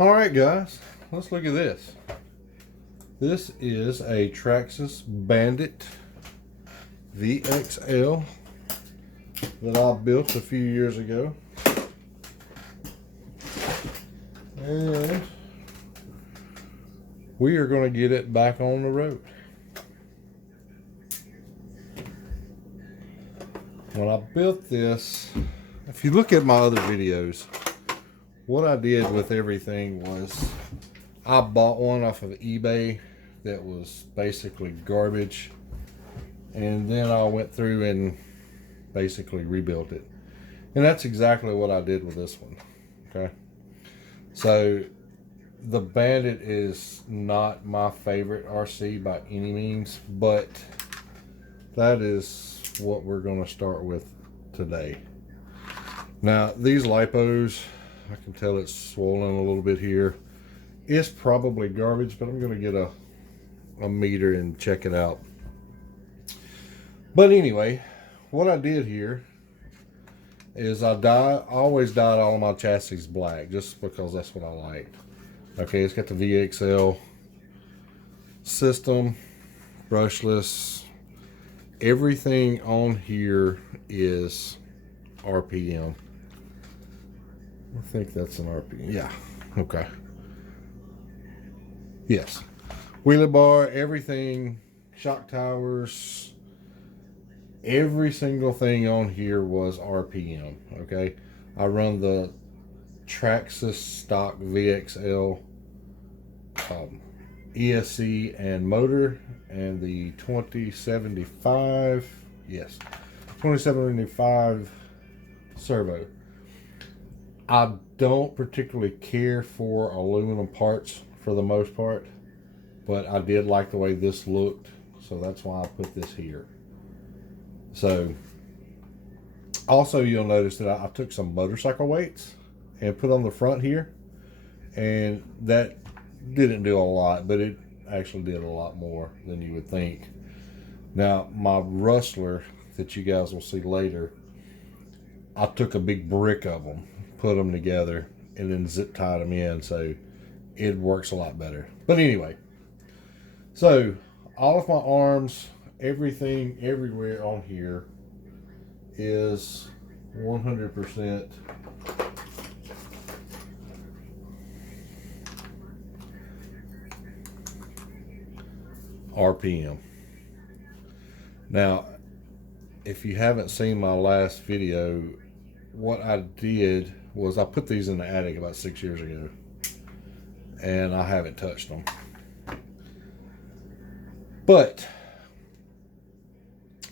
All right, guys, let's look at this. This is a Traxxas Bandit VXL that I built a few years ago. And we are going to get it back on the road. When I built this, if you look at my other videos, what I did with everything was I bought one off of eBay that was basically garbage, and then I went through and basically rebuilt it. And that's exactly what I did with this one. Okay, so the Bandit is not my favorite RC by any means, but that is what we're going to start with today. Now, these lipos, I can tell it's swollen a little bit here. It's probably garbage, but I'm going to get a meter and check it out. But anyway, what I did here is I always dyed all of my chassis black just because that's what I liked. Okay, it's got the VXL system, brushless. Everything on here is RPM. I think that's an RPM. Yeah, okay. Yes. Wheelie bar, everything, shock towers, every single thing on here was RPM, okay? I run the Traxxas stock VXL ESC and motor, and the 2075, yes, 2075 servo. I don't particularly care for aluminum parts for the most part, but I did like the way this looked, so that's why I put this here. So also you'll notice that I took some motorcycle weights and put on the front here, and that didn't do a lot, but it actually did a lot more than you would think. Now, my rustler that you guys will see later, I took a big brick of them, put them together, and then zip tied them in, so it works a lot better. But anyway, so all of my arms, everything everywhere on here is 100% RPM. Now, if you haven't seen my last video, what I did was I put these in the attic about 6 years ago, and I haven't touched them. But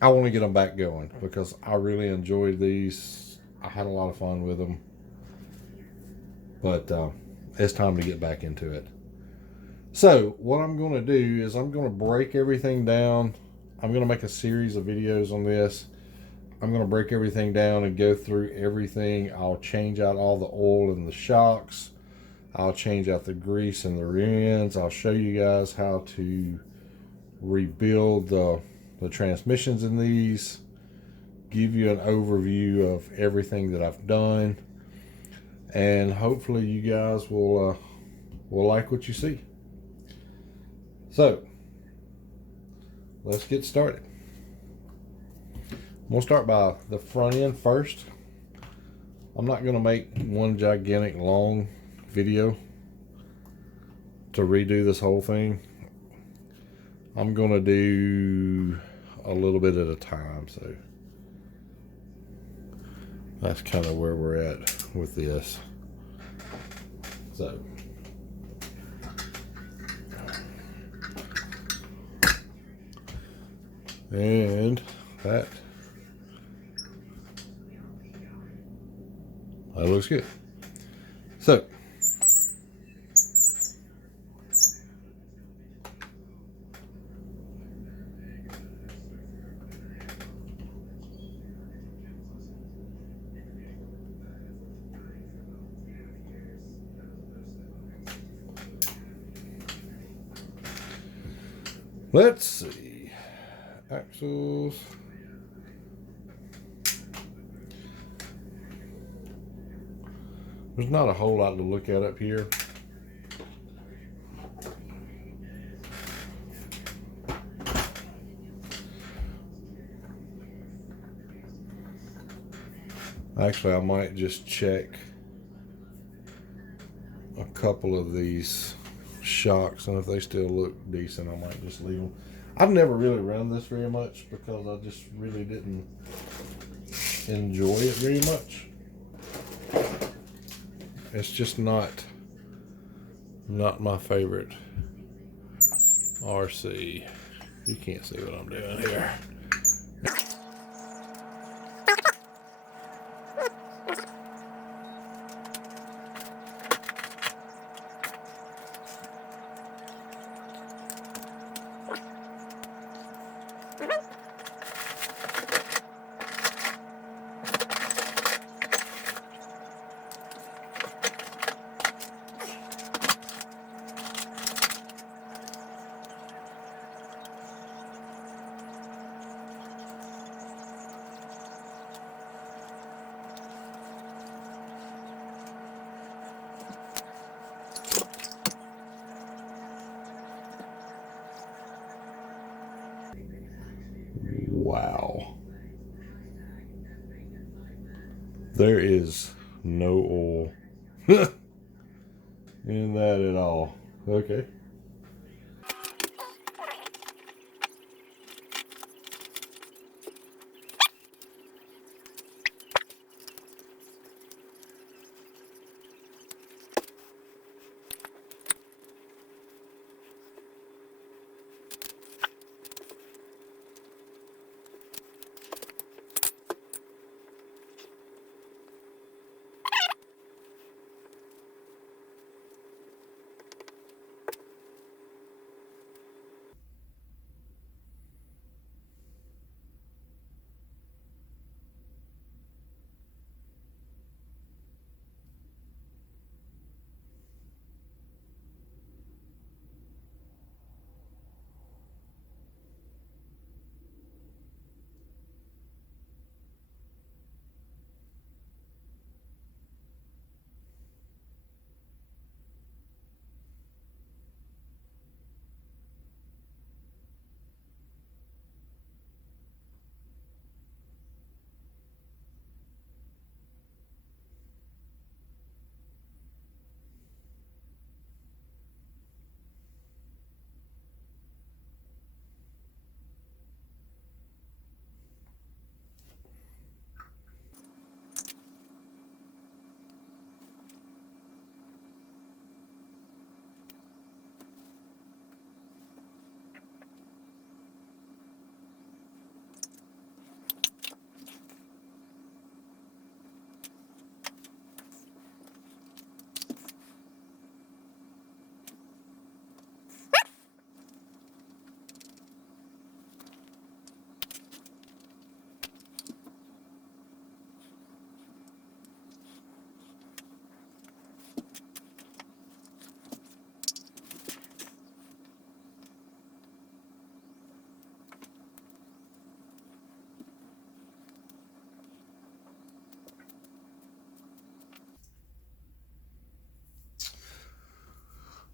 I want to get them back going because I really enjoyed these. I had a lot of fun with them, but it's time to get back into it. So what I'm going to do is I'm going to break everything down. I'm going to make a series of videos on this. I'm going to break everything down and go through everything. I'll change out all the oil and the shocks. I'll change out the grease and the rear ends. I'll show you guys how to rebuild the transmissions in these. Give you an overview of everything that I've done. And hopefully you guys will like what you see. So, let's get started. I'm going to start by the front end first. I'm not going to make one gigantic long video to redo this whole thing. I'm going to do a little bit at a time, so that's kind of where we're at with this. So, and that looks good. So let's see. Axles. There's not a whole lot to look at up here. Actually, I might just check a couple of these shocks, and if they still look decent, I might just leave them. I've never really run this very much because I just really didn't enjoy it very much. It's just not my favorite RC. You can't see what I'm doing here. Wow. There is no oil in that at all. Okay.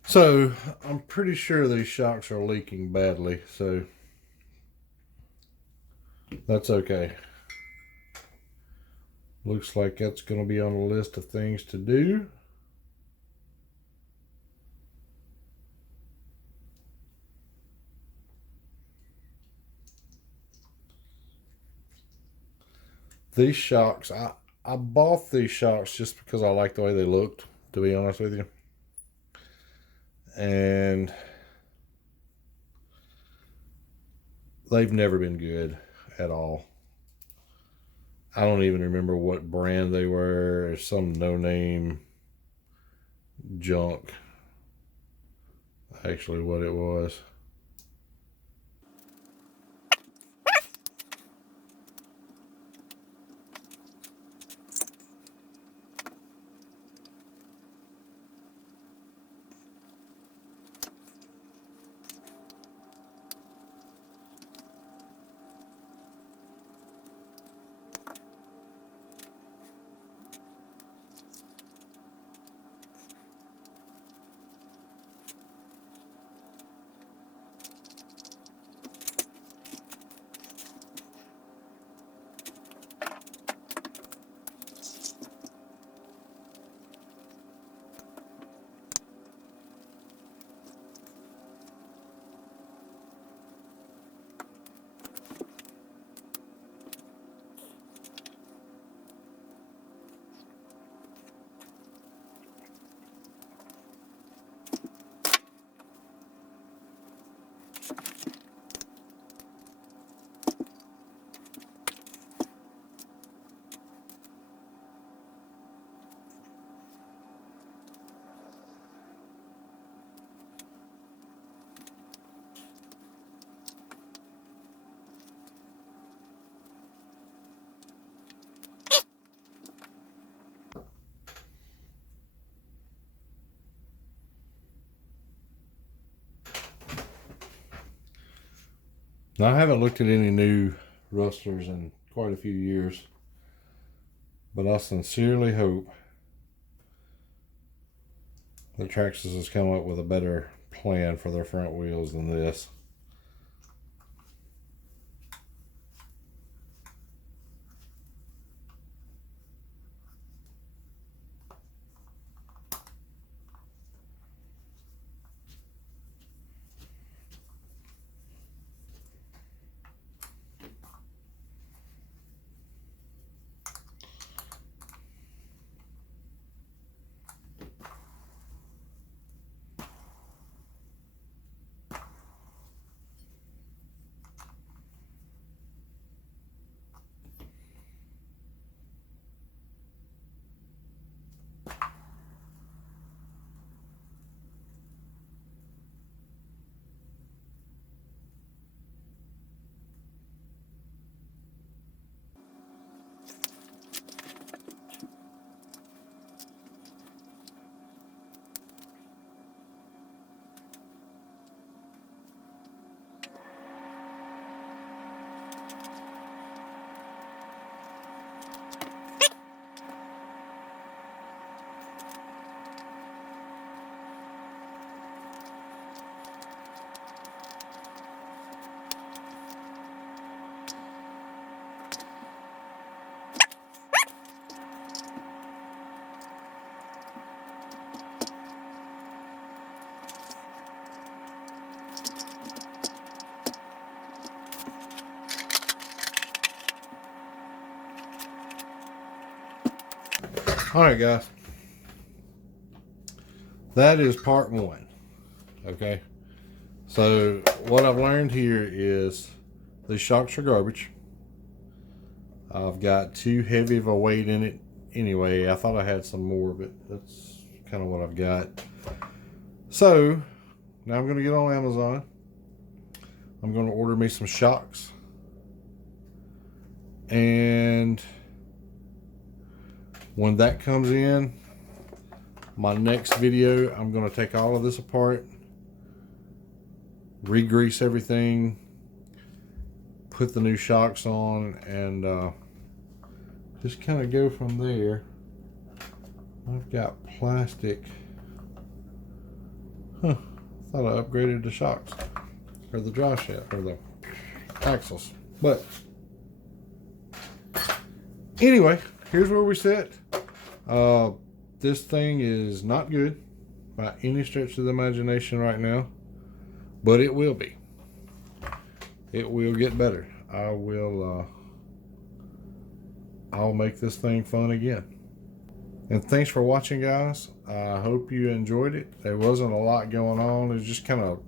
So I'm pretty sure these shocks are leaking badly, so that's okay. Looks like that's going to be on the list of things to do. These shocks, I bought these shocks just because I like the way they looked, to be honest with you. And they've never been good at all. I don't even remember what brand they were. Some no-name junk. Actually, what it was. Now, I haven't looked at any new rustlers in quite a few years, but I sincerely hope that Traxxas has come up with a better plan for their front wheels than this. All right, guys. That is part one. Okay. So what I've learned here is these shocks are garbage. I've got too heavy of a weight in it anyway. I thought I had some more, but that's kind of what I've got. So now I'm going to get on Amazon. I'm going to order me some shocks. And when that comes in, my next video, I'm going to take all of this apart, re-grease everything, put the new shocks on, and just kind of go from there. I've got plastic. Huh. Thought I upgraded the shocks, or the drive shaft, or the axles. But anyway, here's where we sit. This thing is not good by any stretch of the imagination right now, but it will be. It will get better. I'll make this thing fun again. And thanks for watching, guys. I hope you enjoyed it. There wasn't a lot going on. It was just kind of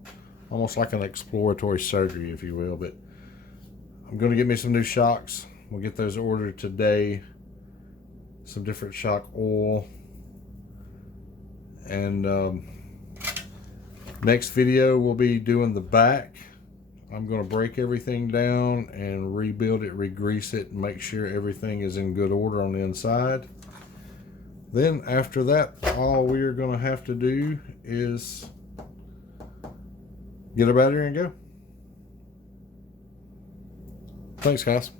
almost like an exploratory surgery, if you will. But I'm going to get me some new shocks. We'll get those ordered today. Some different shock oil. And next video we'll be doing the back. I'm going to break everything down and rebuild it, re-grease it, and make sure everything is in good order on the inside. Then after that, all we are going to have to do is get a battery and go. Thanks, guys.